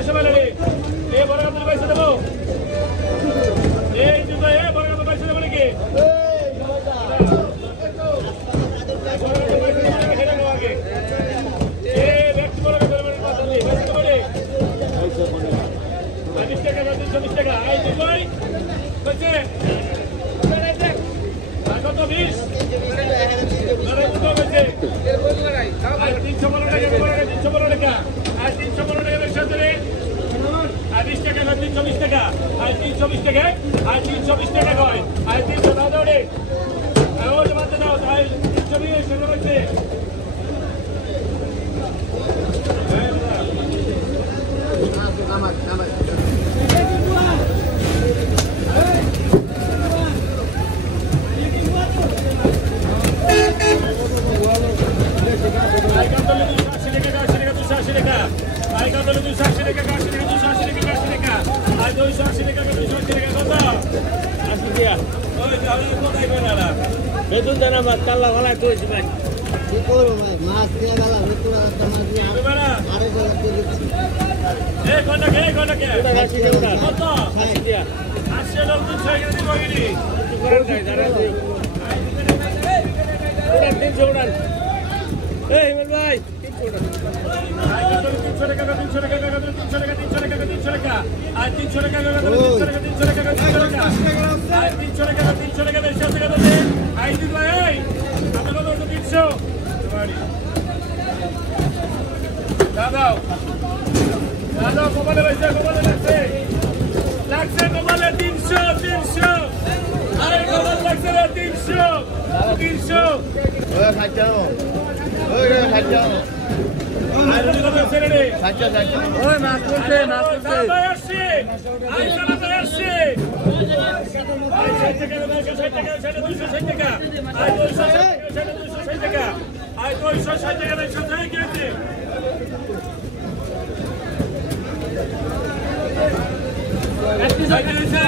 দেশে মেলে এ বড় কাপড় পয়সা দেবো এই জুতো এ বড় কাপড় পয়সা দেবো নাকি বেতন দেন আমার চাল্লা ভাড়া করেছি ভাই কি করবো ভাই মাছ দিয়ে গেল বেতন মাছ দিয়ে আরে গেল দিচ্ছি এই কটাকে এটা গাছি দেবো কত 80 দিয়া 80 লোক 200 করে দিব গিনি কিছু করার নাই দাঁড়া দিও ওটা 300 উড়ান এই হিমেল ভাই 300 উড়ান আই কত 300 টাকা 300 টাকা 300 টাকা 300 টাকা 300 টাকা আর 300 টাকা 300 টাকা 300 টাকা 300 টাকা আর 300 টাকা 300 টাকা 100 টাকা দে আই দিল ভাই আপনি কত 300 দাদাও দাদা কমালে লাগছে কমালে 300 আরে কমাল লাগছে 300 ওই খাচ্ছাও ওই রে খাচ্ছাও আরে কত ছেড়ে খাচ্ছা ওই মাছ করতে ভাই আসছে আই চালাতে আসছে আই 60 টাকা 60 টাকা 260 টাকা আই 260 টাকা আই 260 টাকা 100 টাকা কিনছে একটি সাইকেল আছে